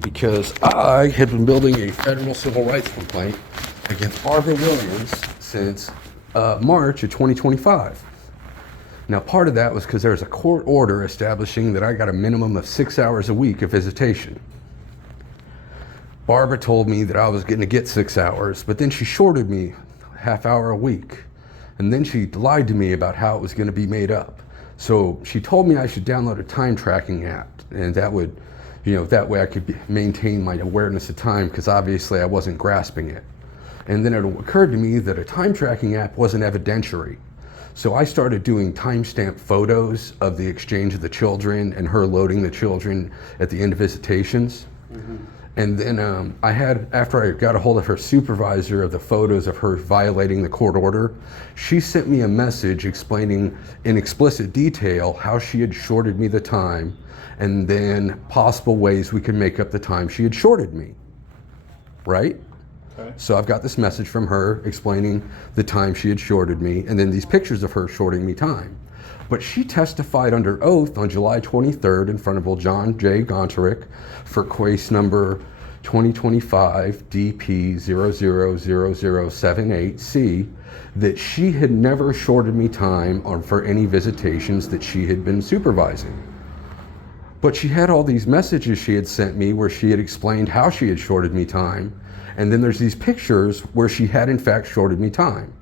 because I had been building a federal civil rights complaint against Barbara Williams since March of 2025. Now, part of that was because there's a court order establishing that I got a minimum of 6 hours a week of visitation. Barbara told me that I was going to get 6 hours, but then she shorted me half hour a week. And then she lied to me about how it was going to be made up. So she told me I should download a time tracking app, and that would, that way I could maintain my awareness of time, because obviously I wasn't grasping it. And then it occurred to me that a time tracking app wasn't evidentiary. So I started doing timestamp photos of the exchange of the children and her loading the children at the end of visitations. Mm-hmm. And then after I got a hold of her supervisor of the photos of her violating the court order, she sent me a message explaining in explicit detail how she had shorted me the time, and then possible ways we could make up the time she had shorted me, right? Okay. So I've got this message from her explaining the time she had shorted me, and then these pictures of her shorting me time. But she testified under oath on July 23rd in front of John J. Gonterick for case number 2025 DP 000078C that she had never shorted me time for any visitations that she had been supervising. But she had all these messages she had sent me where she had explained how she had shorted me time, and then there's these pictures where she had in fact shorted me time.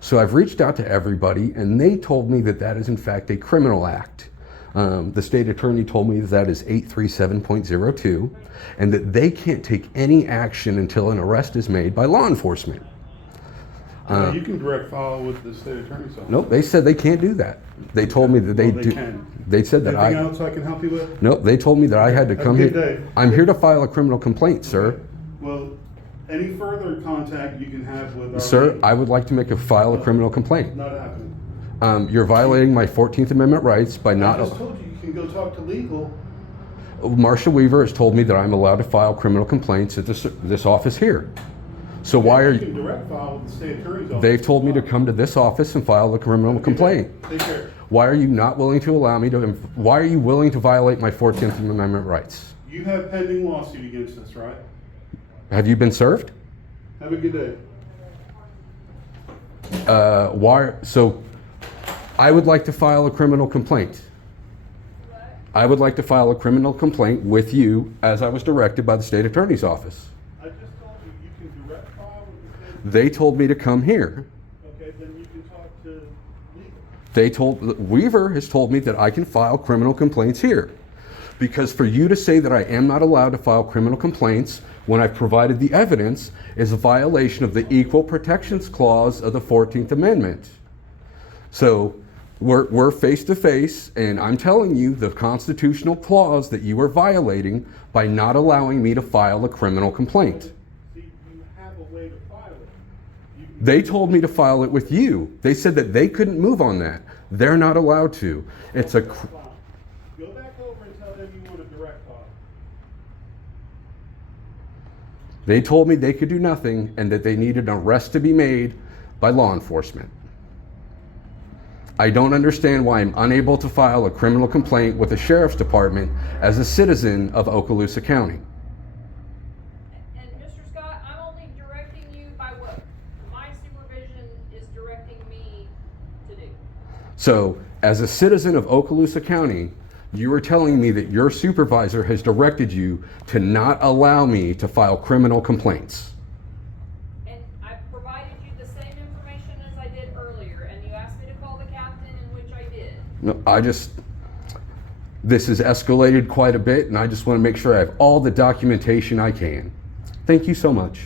So I've reached out to everybody, and they told me that that is in fact a criminal act. The state attorney told me that is 837.02, and that they can't take any action until an arrest is made by law enforcement. You can direct file with the state attorney's office. Nope, they said they can't do that. They told me that they can. They said that Anything else I can help you with? Nope, they told me that I had to come here. Day. I'm here to file a criminal complaint, sir. Okay. Well, any further contact you can have with our Sir, I would like to file a criminal complaint. Not happening. You're violating my 14th Amendment rights by not. I just told you can go talk to legal. Marcia Weaver has told me that I'm allowed to file criminal complaints at this office here. So why are you? Can direct file with the state attorney's office. They've told me to come to this office and file a criminal complaint. Take care. Why are you not willing to allow me to? Why are you willing to violate my 14th Amendment rights? You have pending lawsuit against us, right? Have you been served? Have a good day. Why? So, I would like to file a criminal complaint. I would like to file a criminal complaint with you, as I was directed by the state attorney's office. I just told you you can direct file with the state. They told me to come here. Okay, then you can talk to legal. Weaver has told me that I can file criminal complaints here. Because for you to say that I am not allowed to file criminal complaints when I've provided the evidence is a violation of the Equal Protections Clause of the 14th Amendment. So we're face to face, and I'm telling you the constitutional clause that you are violating by not allowing me to file a criminal complaint. See, you have a way to file it. They told me to file it with you. They said that they couldn't move on that. They're not allowed to. It's a... Go back over and tell them you want a direct file. They told me they could do nothing and that they needed an arrest to be made by law enforcement. I don't understand why I'm unable to file a criminal complaint with the sheriff's department as a citizen of Okaloosa County. And Mr. Scott, I'm only directing you by what my supervision is directing me to do. So, as a citizen of Okaloosa County, you are telling me that your supervisor has directed you to not allow me to file criminal complaints. And I provided you the same information as I did earlier, and you asked me to call the captain, in which I did. No, this has escalated quite a bit, and I just want to make sure I have all the documentation I can. Thank you so much.